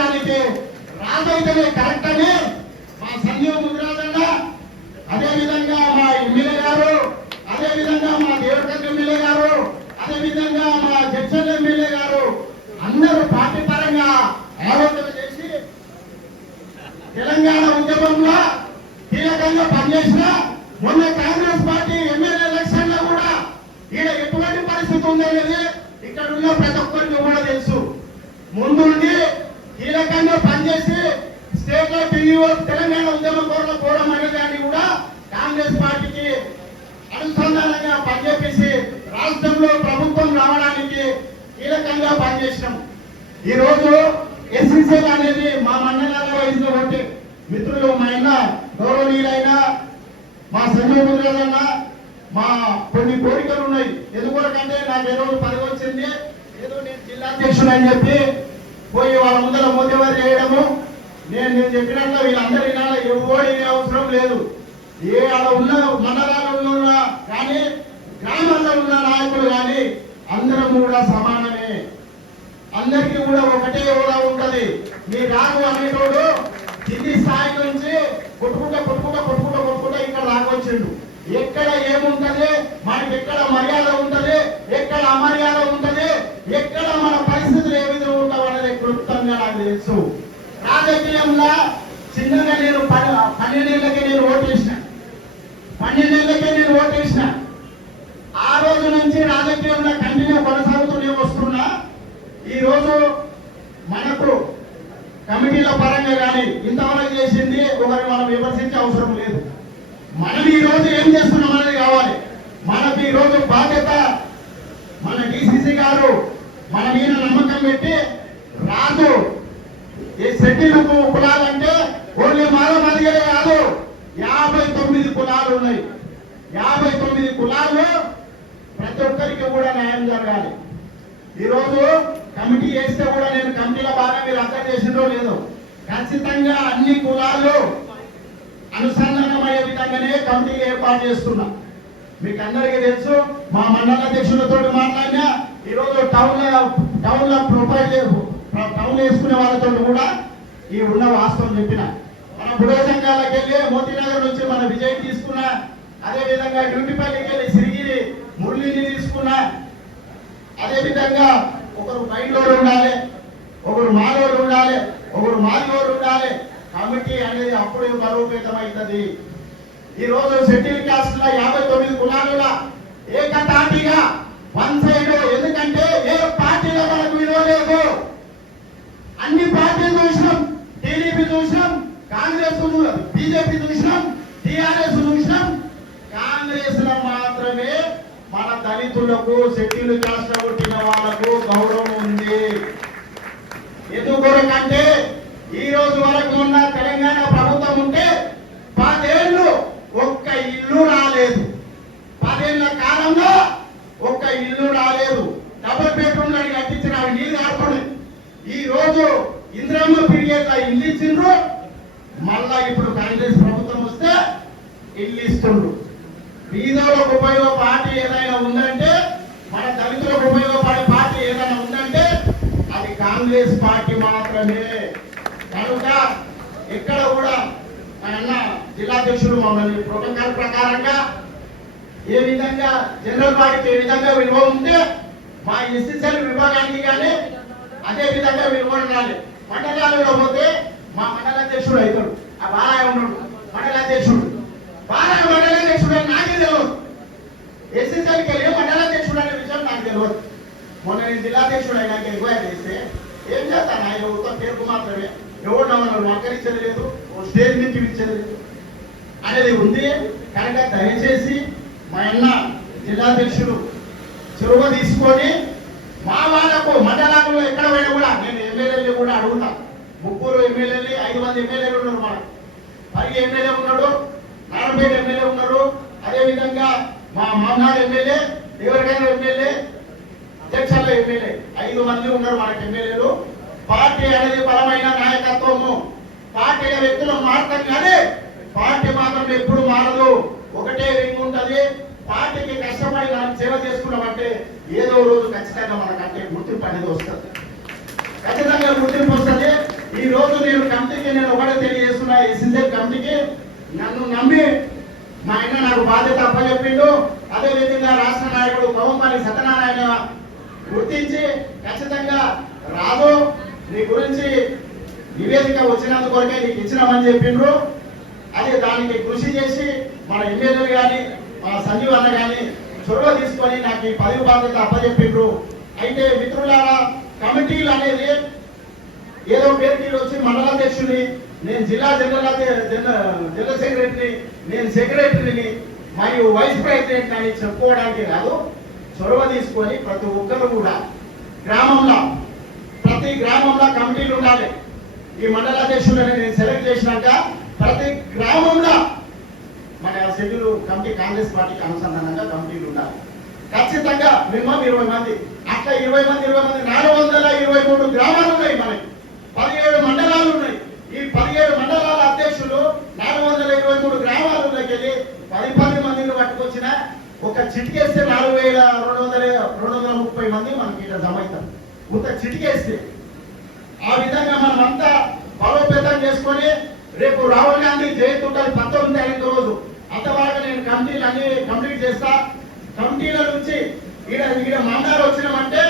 చేయడానికి రాజైతేనే కరెక్ట్ అని మా సంజీవ్ ముదిరాజన్న, అదేవిధంగా మా ఎమ్మెల్యే గారు, అదేవిధంగా మా దేవరకద్ర ఎమ్మెల్యే గారు, అదేవిధంగా మా జడ్చల్ ఎమ్మెల్యే గారు అందరూ పార్టీ పరంగా ఆలోచన చేసి తెలంగాణ ఉద్యమంలో కీలకంగా పనిచేసిన మొన్న కాంగ్రెస్ పార్టీ ఎమ్మెల్యే ఎలక్షన్ లో కూడా ఈడ ఎటువంటి పరిస్థితి ఉందనేది ఇక్కడ ఉన్న ప్రతి ఒక్కరికి కూడా తెలుసు. ముందుండి కీలకంగా పనిచేసి స్టేట్ లో తెలంగాణ ఉద్యమ కోరలో పోవడం అనే దాన్ని కూడా కాంగ్రెస్ పార్టీకి అనుసంధానంగా పనిచేసి రాష్ట్రంలో ప్రభుత్వం రావడానికి కీలకంగా పనిచేసినాం. ఈ రోజు ఎస్సీసీ అనేది మా మండలాల్లో వేసినటువంటి మిత్రులు, మా అన్న గౌరవనీయులైన మా సంజయ్ ముద్రాజన్న, మా కొన్ని కోరికలు ఉన్నాయి. ఎందుకంటే నాకు ఏ రోజు పదవి వచ్చింది, ఏదో నేను జిల్లా అధ్యక్షుడు అని చెప్పి పోయి వాళ్ళ ముందర మోతేవారు చేయడము. నేను చెప్పినట్లు వీళ్ళందరూ వినాలి, ఎవరి అవసరం లేదు. ఏ ఆడ ఉన్న మండలాల్లో ఉన్న కానీ గ్రామాల్లో ఉన్న నాయకులు కానీ అందరం కూడా సమానమే. అందరికీ కూడా ఒకటే హోదా ఉంటది. మీ రాజు అనేటోడు కింది స్థాయి నుంచి కొట్టుకుంటా ఇక్కడ రాకొచ్చిండు. ఎక్కడ ఏముంటది, మనకి ఎక్కడ మర్యాద ఉంటది, ఎక్కడ అమర్యాద ఉంటది, ఎక్కడ మన పరిస్థితులు ఏ విధంగా ఉంటావు అనేది క్లుప్తంగా నాకు తెలుసు. రాజకీయంలో చిన్నగా నేను 12 ఏళ్ళకే నేను ఓటేసిన. ఆ రోజు నుంచి రాజకీయంలో కంటిన్యూ కొనసాగుతూనే వస్తున్నా. ఈ రోజు మనకు కమిటీల పరంగా కానీ ఇంతవరకు చేసింది ఒకరు మనం విమర్శించే అవసరం లేదు. మనం ఈ రోజు ఏం చేస్తున్నాం అనేది కావాలి. మనకు ఈ రోజు బాధ్యత మన డిసిసి గారు మన మీద నమ్మకం పెట్టి రాజు ఈ సెట్టిలకు కులాలంటే ఓన్లీ మాదిగలే కాదు, 59 కులాలు ఉన్నాయి. 59 కులాలు ప్రతి ఒక్కరికి కూడా న్యాయం జరగాలి. ఈ రోజు కమిటీ వేస్తే కూడా నేను కమిటీలో బాగా మీరు అర్థం చేసిందో లేదో, ఖచ్చితంగా అన్ని కులాలు అనుసంధానమయ్యే విధంగానే కమిటీ ఏర్పాటు చేస్తున్నా. మీకు అందరికీ తెలుసు, మా మండల అధ్యక్షులతో మాట్లాడినా ఈ రోజు టౌన్ వేసుకునే వాళ్ళతో కూడా ఈ ఉన్న వాస్తవం చెప్పిన. మన బుడే సంఘాలకు వెళ్ళి మోతీనగర్ నుంచి మన విజయ్ తీసుకున్నా, అదే విధంగా డ్యూటీపల్లికి వెళ్ళి సిరిగిరి మురళిని తీసుకున్నా. అదే విధంగా ఒకరు మైండ్లోడు ఉండాలి, ఒకరు మాలోడు ఉండాలి, ఒకరు మాదిగోడు ఉండాలి. కమిటీ అనేది అప్పుడు బలోపేతమైంది. ఈ రోజు షెడ్యూల్ కాస్ట్ లో 59 కులాల ఏకతాటిగా వన్ సైడ్. ఎందుకంటే ఏ పార్టీలో మనకు విలువ లేదు. అన్ని పార్టీలు చూసినాం, టీడీపీ చూసినాం, కాంగ్రెస్ బీజేపీ చూసినాం, టీఆర్ఎస్ చూసినాం. కాంగ్రెస్ లో మాత్రమే మన దళితులకు షెడ్యూల్ కాస్ట్ పుట్టిన వాళ్ళకు గౌరవం ఉంది. ఎందుకంటే ఈ రోజు వరకు ఉన్న తెలంగాణ ప్రభుత్వం ఉంటే 10 ఏళ్ళు ఒక్క ఇల్లు రాలేదు. 10 ఏళ్ల కాలంలో ఒక్క ఇల్లు రాలేదు. డబుల్ బెడ్రూమ్ కట్టించిన నీళ్ళు ఆడుకోండి. ఈ రోజు ఇంద్రమ్మ పీడియట్ ఇల్లు ఇచ్చిండ్రు. మళ్ళా ఇప్పుడు కాంగ్రెస్ ప్రభుత్వం వస్తే ఇల్లు ఇస్తుండ్రు. బీదోలకు ఉపయోగ పార్టీ ఏదైనా ఉందంటే, మన దళితులకు ఉపయోగపడే పార్టీ ఏదైనా ఉందంటే అది కాంగ్రెస్ పార్టీ మాత్రమే. కనుక ఎక్కడ కూడా ఆయన జిల్లాధ్యక్షుడు మమ్మల్ని ప్రోటోకాల్ ప్రకారంగా ఏ విధంగా జనరల్ బాడీకి ఏ విధంగా విలువ ఉంటే మా ఎస్సీసీఎల్ విభాగానికి కానీ అదే విధంగా విలువ ఉండాలి. మండలాల్లో పోతే మా మండలాధ్యక్షుడు అవుతాడు, ఆ బాలయ్య ఉన్నాడు మండలాధ్యక్షుడు. బాలయ్య మండలాధ్యక్షుడు అని నాకే తెలియదు. ఎస్సీసీఎల్కి వెళ్ళి మండలాధ్యక్షుడు అనే విషయం నాకు తెలియదు. మొన్న నేను జిల్లాధ్యక్షుడు అయినాక ఎంక్వైరీ చేస్తే ఏం చేస్తాను, ఆయన ఉత్తమ పేరుకు మాత్రమే ఎవరు నమ్మల్ని మక్కరించేది లేదు, స్టేజ్ నుంచి ఇచ్చేది లేదు అనేది ఉంది. కనుక దయచేసి మా అన్న జిల్లాధ్యక్షుడు చొరవ తీసుకొని మా వాళ్ళకు మండలాల్లో ఎక్కడ పోయినా కూడా నేను ఎమ్మెల్యేలు కూడా అడుగుతా. 3 ఎమ్మెల్యేలు 5 మంది ఎమ్మెల్యేలు ఉన్నారు. మనకు 10 ఎమ్మెల్యే ఉన్నాడు, నారాయణపేట ఎమ్మెల్యే ఉన్నాడు, అదేవిధంగా మా మామనాడు ఎమ్మెల్యే, ఎవరికైనా ఎమ్మెల్యే, జడ్చల్ల ఎమ్మెల్యే, 5 మంది ఉన్నారు మనకి ఎమ్మెల్యేలు. పార్టీ అనేది బలమైన నాయకత్వము. పార్టీల వ్యక్తులు మారుతాం కానీ పార్టీ మాత్రం ఎప్పుడు మారదు. ఒకటే రింగ్ ఉంటది. పార్టీకి కష్టపడి మనం సేవ చేసుకున్నామంటే ఏదో రోజు ఖచ్చితంగా మనకంటే గుర్తింపు అనేది వస్తుంది. ఖచ్చితంగా గుర్తింపు వస్తుంది. ఖచ్చితంగా రాదు. నీ గురించి నివేదిక వచ్చినందుకొరకే నీకు ఇచ్చినామని చెప్పిండ్రు. అది దానికి కృషి చేసి మన ఎమ్మెల్యేలు కానీ మన సంజీవ్ అన్న కానీ చొరవ తీసుకొని నాకు ఈ పదవి బాధ్యత అప్పచెప్పిండ్రు. అయితే మిత్రులారా, కమిటీలు అనేది ఏదో పేరుకి వచ్చి మండలాధ్యక్షుని, నేను జిల్లా జనరల్ సెక్రటరీ, నేను సెక్రటరీని మరియు వైస్ ప్రెసిడెంట్ అని చెప్పుకోవడానికి కాదు. చొరవ తీసుకొని ప్రతి ఒక్కరు కూడా ప్రతి గ్రామంలో కమిటీలు ఉండాలి. ఈ మండలాధ్యక్షులని నేను సెలెక్ట్ చేసినాక ప్రతి గ్రామంలో మన షెడ్యూల్ కమిటీ కాంగ్రెస్ పార్టీకి అనుసంధానంగా కమిటీలు ఉండాలి. ఖచ్చితంగా మినిమం 20 మంది, అట్లా 20 మంది 423 గ్రామాలు ఉన్నాయి. మనకి 17 మండలాలు ఉన్నాయి. ఈ 17 మండలాల అధ్యక్షులు 423 గ్రామాలలోకి వెళ్ళి 10 మందిని పట్టుకొచ్చిన ఒక చిటికేస్తే 4230 మంది మనకి ఇక్కడ జమ అవుతారు. ఒక చిటికేస్తే ఆ విధంగా మనమంతా బలోపేతం చేసుకొని రేపు రాహుల్ గాంధీ జయంతి ఉంటుంది 19వ తారీఖు రోజు. అంతవరకు నేను కమిటీలు అన్ని కంప్లీట్ చేస్తా. కమిటీల నుంచి ఈడ మందారు వచ్చినామంటే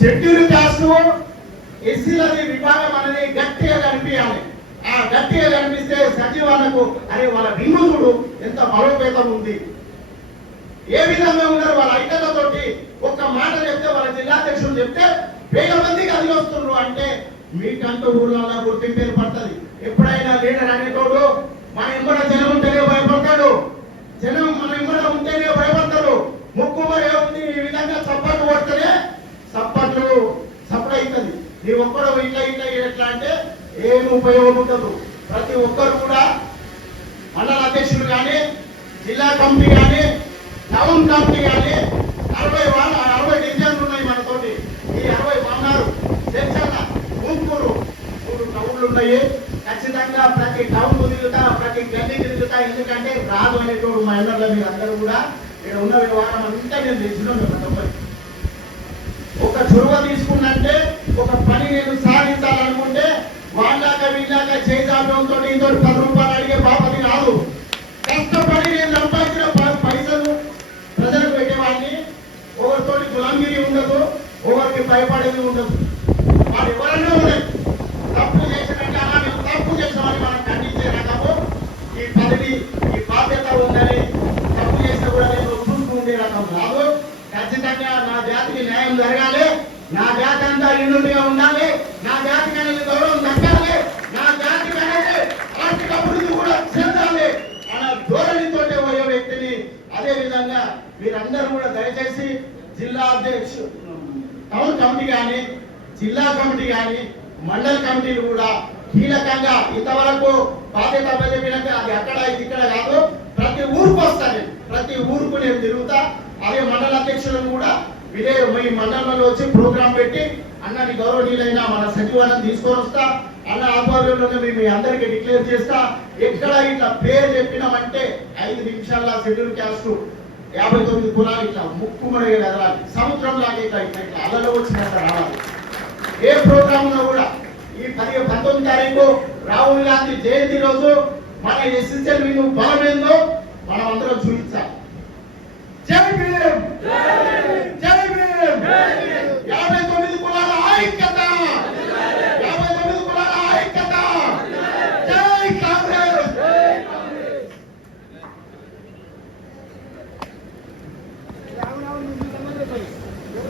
షెడ్యూల్ కాస్ట్ ఎస్సీలది విభాగం అనేది గట్టిగా కనిపించాలి. ఆ గట్టిగా కనిపిస్తే సచివాలకు అరే వాళ్ళ విముఖుడు ఎంత బలోపేతం ఉంది, ఏ విధంగా ఉన్నారు వాళ్ళ ఐక్యతతోటి. ఒక్క మాట చెప్తే వాళ్ళ జిల్లాధ్యక్షులు చెప్తే 1000 మందికి అది వస్తున్నారు అంటే మీకంటూ ఊళ్ళో గుర్తింపు ఏర్పడుతుంది. ఎప్పుడైనా లీడర్ అనేటోడు మన ఎంబడ జనం ఉంటేనే భయపడతాడు, జనం మన ఎంబడ ఉంటేనే భయపడతారు. ముక్కుమరే ఉంది. ఈ విధంగా చప్పట్లు కొడితేనే చప్పట్లు సప్పుడు అవుతుంది. నీ ఒక్కడు ఇట్లా ఎట్లా అంటే ఏం ఉపయోగం ఉండదు. ప్రతి ఒక్కరు కూడా మండల అధ్యక్షులు కానీ, జిల్లా కమిటీ కానీ, టౌన్ కమిటీ కానీ 60 డివిజన్లు ఉన్నాయి మనతోటి. ఈ 60 మన్నారు చర్చల గుంటూరు 3 టౌన్లు ఉన్నాయి. ఖచ్చితంగా ప్రతి టౌన్ తిరుగుతా, ప్రతి గల్లీ తిరుగుతా. ఎందుకంటే రాదు అనేటోడు మా ఎండర్లో మీరు అందరూ కూడా ఇక్కడ ఉన్న వ్యవహారం అంతా నేను తెలిసిన ఒక చొరవ తీసుకున్నంటే ఒక పని నేను సాధించాలనుకుంటే వాళ్ళాక వీళ్ళాక చేజాపంతో ఇంతో 10 రూపాయలు అడిగే బాపతి కాదు. కష్టపడి నేను సంపాదించిన పైసలు ప్రజలకు పెట్టేవాడిని. ఒకరితో గులాంగిరి ఉండదు, ఒకరికి భయపడేది ఉండదు. వాడు ఎవరన్నా ఉండదు. తప్పు చేసినట్టే అలా మేము తప్పు చేసామని మనం ఖండించే రకము ఈ పదవి, ఈ బాధ్యత ఉందని తప్పు చేసినా కూడా నేను ఒప్పుకుంటే రకం కాదు. ఖచ్చితంగా నా జాతికి న్యాయం జరగాలి, నా జాతి అంతా యూనిట్గా ఉండాలి, నా జాతికి అనేది గౌరవం దక్కాలి, నా జాతికి అనేది ఆర్థిక అభివృద్ధి కూడా చెందాలి అన్న ధోరణితోటే పోయే వ్యక్తిని. అదే విధంగా మీరందరూ కూడా దయచేసి జిల్లా అధ్యక్షుడు, టౌన్ కమిటీ కానీ, జిల్లా కమిటీ కానీ, మండల కమిటీలు కూడా కీలకంగా ఇంతవరకు బాధ్యత అప్పచెప్పినాక అది అక్కడ ఇక్కడ కాదు, ప్రతి ఊరుకు వస్తాను. ప్రతి ఊరుకు నేను తిరుగుతా. అదే మండల అధ్యక్షులను కూడా ఇదే మీ మండలంలో వచ్చి ప్రోగ్రాం పెట్టి అన్నని గౌరవనీయులైన మన సచివాలయం తీసుకొని వస్తా. అన్న ఆధ్వర్యంలోనే మీ అందరికీ డిక్లేర్ చేస్తా. ఎక్కడ ఇట్లా పేరు చెప్పినామంటే 5 నిమిషాల్లో షెడ్యూల్ క్యాస్ట్ 59 కులాలు ఇట్లా ముక్కుమడే కదలాలి. సముద్రం లాగా ఇట్లా అలలో వచ్చినట్టు రావాలి. ఏ ప్రోగ్రామ్ లో కూడా ఈ 19వ తారీఖు రాహుల్ గాంధీ జయంతి రోజు మన ఎస్ఎస్ఎల్ బలం ఏందో మనం